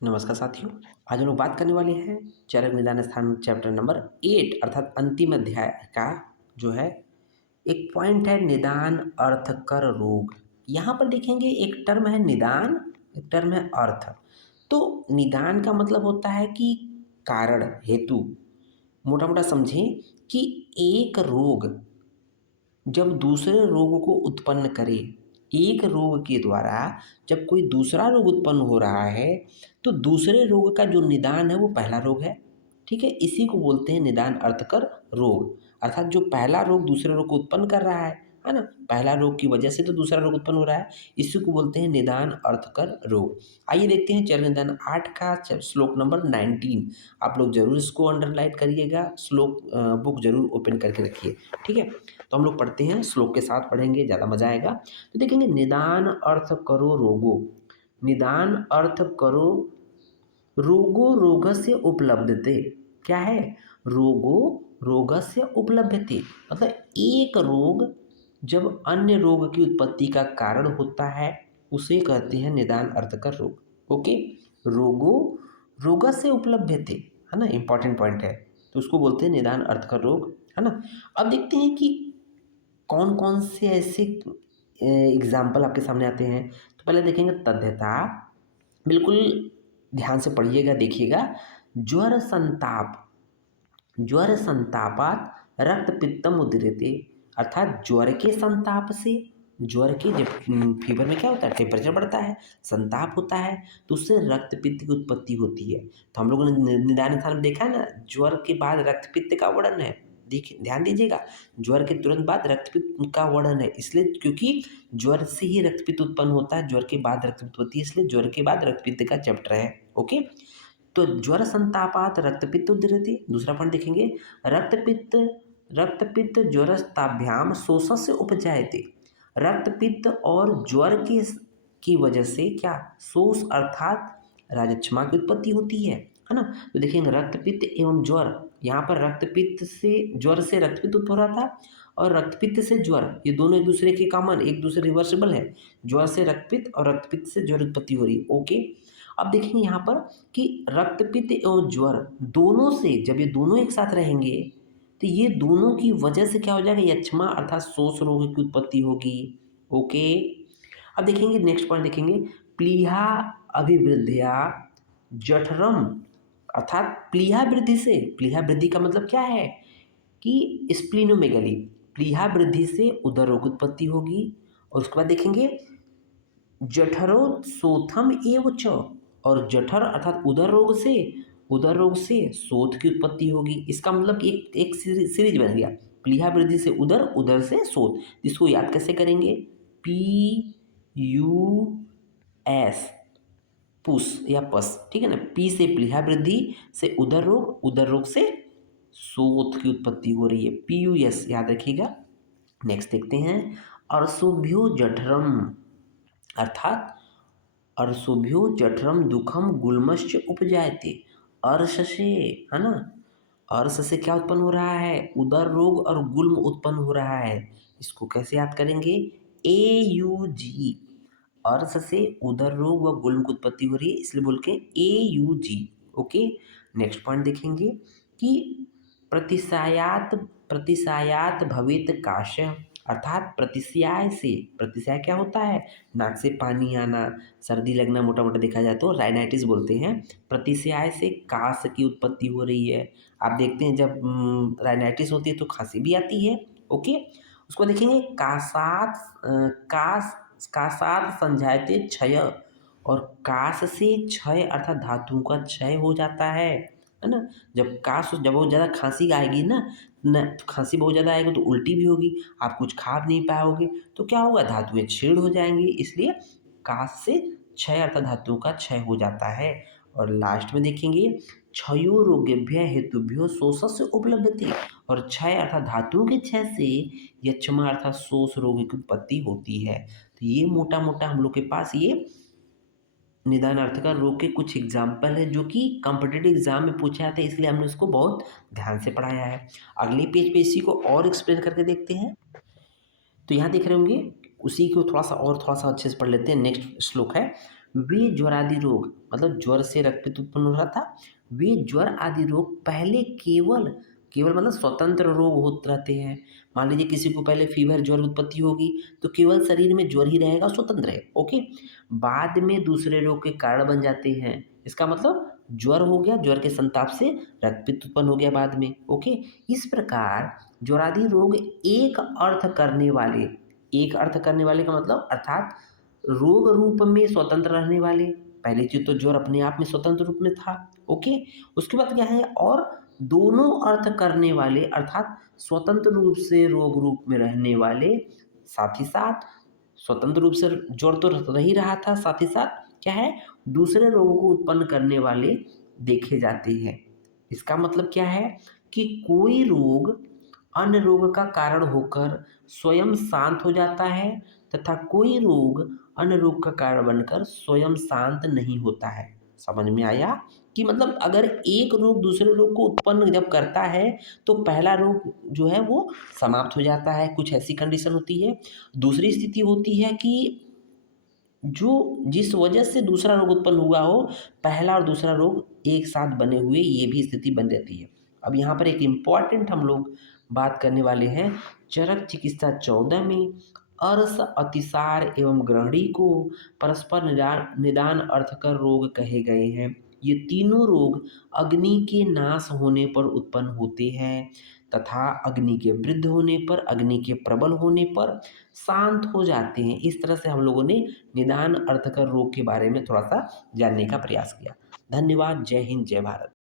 नमस्कार साथियों। आज हम लोग बात करने वाले हैं चरक निदान स्थान चैप्टर नंबर 8 अर्थात अंतिम अध्याय का जो है एक पॉइंट है निदान अर्थकर रोग। यहाँ पर देखेंगे एक टर्म है निदान, एक टर्म है अर्थ। तो निदान का मतलब होता है कि कारण, हेतु। मोटा मोटा समझें कि एक रोग जब दूसरे रोग को उत्पन्न करे, एक रोग के द्वारा जब कोई दूसरा रोग उत्पन्न हो रहा है तो दूसरे रोग का जो निदान है वो पहला रोग है। ठीक है, इसी को बोलते हैं निदान अर्थकर रोग। अर्थात जो पहला रोग दूसरे रोग को उत्पन्न कर रहा है ना, पहला रोग की वजह से तो दूसरा रोग उत्पन्न हो रहा है, इसी को बोलते हैं निदान अर्थकर रोग। आइए देखते हैं चरण निदान 8 का श्लोक नंबर 19। आप लोग जरूर इसको अंडरलाइन करिएगा, श्लोक बुक जरूर ओपन करके रखिए। ठीक है, तो हम लोग पढ़ते हैं, श्लोक के साथ पढ़ेंगे, ज़्यादा मजा आएगा। तो देखेंगे निदान अर्थ करो रोगो, निदान अर्थ करो रोगो रोगस्य उपलब्धते। क्या है? रोगो रोगस्य उपलब्धते मतलब एक रोग जब अन्य रोग की उत्पत्ति का कारण होता है उसे कहते हैं निदान अर्थकर रोग। ओके, रोगो रोगस्य उपलब्धते, है ना, इंपॉर्टेंट पॉइंट है, तो उसको बोलते हैं निदान अर्थकर रोग, है ना। अब देखते हैं कि कौन कौन से ऐसे एग्जाम्पल आपके सामने आते हैं। तो पहले देखेंगे तद्यथा, बिल्कुल ध्यान से पढ़िएगा, देखिएगा। ज्वर संताप, ज्वर संतापात रक्त पित्तम उदीरते, अर्थात ज्वर के संताप से, ज्वर के जब फीवर में क्या होता है, टेम्परेचर बढ़ता है, संताप होता है, तो उससे रक्त पित्त की उत्पत्ति होती है। तो हम लोगों ने निदान स्थान में देखा है ना, ज्वर के बाद रक्त पित्त का वर्णन है। देखिए, ध्यान दीजिएगा, ज्वर के तुरंत बाद रक्तपित्त का वर्णन है, इसलिए क्योंकि ज्वर से ही रक्तपित्त उत्पन्न होता है, ज्वर के बाद रक्तपित्त होती है, इसलिए ज्वर के बाद रक्तपित्त का चैप्टर है। ओके, तो ज्वर संतापात रक्तपित्त उद्धरति। दूसरा पॉइंट देखेंगे, रक्तपित्त रक्तपित्त ज्वरस्ताभ्याम शोषस्य उपजायते। रक्तपित्त और ज्वर की वजह से क्या, शोष अर्थात राजक्षमा की उत्पत्ति होती है ना। तो देखेंगे रक्तपित्त एवं ज्वर, यहाँ पर रक्तपित्त से ज्वर से रक्तपित्त उत्पन्न हो रहा था और रक्तपित्त से ज्वर, ये दोनों एक दूसरे के कॉमन, एक दूसरे रिवर्सिबल है। ज्वर से रक्तपित्त और रक्तपित्त से ज्वर उत्पत्ति हो रही है। ओके, अब देखेंगे यहाँ पर कि रक्तपित्त एवं ज्वर दोनों से जब ये दोनों एक साथ रहेंगे तो ये दोनों की वजह से क्या हो जाएगा, यक्ष्मा अर्थात शोष रोग की उत्पत्ति होगी। ओके, अब देखेंगे नेक्स्ट पॉइंट देखेंगे, प्लीहा अभिवृद्धिया जठरम, अर्थात प्लीहा वृद्धि से, प्लीहा वृद्धि का मतलब क्या है कि स्प्लीनोमेगली, प्लीहा वृद्धि से उदर रोग उत्पत्ति होगी। और उसके बाद देखेंगे जठरोत्सोथम एव च, और जठर अर्थात उदर रोग से शोथ की उत्पत्ति होगी। इसका मतलब कि एक एक सीरीज बन गया, प्लीहा वृद्धि से उदर, उदर से शोथ। इसको याद कैसे करेंगे, PUS, पुस या पस, ठीक है ना। पी से प्लीहा वृद्धि, से उदर रोग से शोथ की उत्पत्ति हो रही है, PUS याद रखिएगा। नेक्स्ट देखते हैं, अर्शोभ्यो जठरम, अर्थात अर्शोभ्यो जठरम दुखम गुल्मश्च उपजायते। अर्श से, है ना, अर्श से क्या उत्पन्न हो रहा है, उदर रोग और गुल्म उत्पन्न हो रहा है। इसको कैसे याद करेंगे, AUG, अर्श से उदर रोग व गुल्म की उत्पत्ति हो रही है, इसलिए बोल के AUG। ओके, नेक्स्ट पॉइंट देखेंगे कि प्रतिसायात प्रतिसायात भवेत काश, अर्थात प्रतिस्याय से, प्रतिस्याय क्या होता है, नाक से पानी आना, सर्दी लगना, मोटा मोटा देखा जाए तो राइनाइटिस बोलते हैं। प्रतिस्याय से काश की उत्पत्ति हो रही है। आप देखते हैं जब राइनाइटिस होती है तो खांसी भी आती है। ओके, उसको देखेंगे कासात कासात संजायते क्षय, और काश से क्षय अर्थात धातुओं का क्षय हो जाता है ना। जब बहुत ज़्यादा खांसी आएगी ना, तो खांसी बहुत ज़्यादा आएगी तो उल्टी भी होगी, आप कुछ खा भी नहीं पाओगे, तो क्या होगा, धातुएं क्षीण हो जाएंगी, इसलिए काश से क्षय अर्थात धातुओं का क्षय हो जाता है। और लास्ट में देखेंगे क्षयो रोगेभ्य हेतुभ्यो शोषस्य उपलब्धति, और क्षय अर्थात धातुओं के क्षय से यक्ष्मा अर्थात शोष रोग की उत्पत्ति होती है। तो ये मोटा मोटा हम लोग के पास ये निदान अर्थकर रोग के कुछ एग्जाम्पल है जो कि कॉम्पिटिटिव एग्जाम में पूछे जाते हैं, इसलिए हमने उसको बहुत ध्यान से पढ़ाया है। अगले पेज पे इसी को और एक्सप्लेन करके देखते हैं। तो यहाँ देख रहे होंगे, उसी को थोड़ा सा अच्छे से पढ़ लेते हैं। नेक्स्ट श्लोक है, वे ज्वरादि रोग मतलब ज्वर से रक्तपित्त उत्पन्न हो रहा था। वे ज्वर आदि रोग पहले केवल केवल मतलब स्वतंत्र रोग होते रहते हैं। मान लीजिए किसी को पहले फीवर ज्वर उत्पत्ति होगी तो केवल शरीर में ज्वर ही रहेगा, स्वतंत्र है, ओके। बाद में दूसरे रोग के कारण बन जाते हैं। इसका मतलब ज्वर हो गया, ज्वर के संताप से रक्तपित्त उत्पन्न हो गया बाद में, ओके। इस प्रकार ज्वरादि रोग एक अर्थ करने वाले का मतलब अर्थात रोग रूप में स्वतंत्र रहने वाले। पहली चीज तो ज्वर अपने आप में स्वतंत्र रूप में था, ओके। उसके बाद क्या है, और दोनों अर्थ करने वाले अर्थात स्वतंत्र रूप से रोग रूप में रहने वाले, साथ ही साथ स्वतंत्र रूप से ज्वर तो रह ही रहा था, साथ ही साथ क्या है, दूसरे रोगों को उत्पन्न करने वाले देखे जाते हैं। इसका मतलब क्या है कि कोई रोग अन्य रोग का कारण होकर स्वयं शांत हो जाता है तथा कोई रोग अन्य रोग का कारण बनकर स्वयं शांत नहीं होता है। समझ में आया कि मतलब अगर एक रोग दूसरे रोग को उत्पन्न जब करता है तो पहला रोग जो है वो समाप्त हो जाता है, कुछ ऐसी कंडीशन होती है। दूसरी स्थिति होती है कि जो जिस वजह से दूसरा रोग उत्पन्न हुआ हो, पहला और दूसरा रोग एक साथ बने हुए, ये भी स्थिति बन रहती है। अब यहाँ पर एक इम्पॉर्टेंट हम लोग बात करने वाले हैं चरक चिकित्सा 14 में अर्श अतिसार एवं ग्रहणी को परस्पर निदान निदान अर्थकर रोग कहे गए हैं। ये तीनों रोग अग्नि के नाश होने पर उत्पन्न होते हैं तथा अग्नि के वृद्ध होने पर, अग्नि के प्रबल होने पर शांत हो जाते हैं। इस तरह से हम लोगों ने निदान अर्थकर रोग के बारे में थोड़ा सा जानने का प्रयास किया। धन्यवाद। जय हिंद, जय भारत।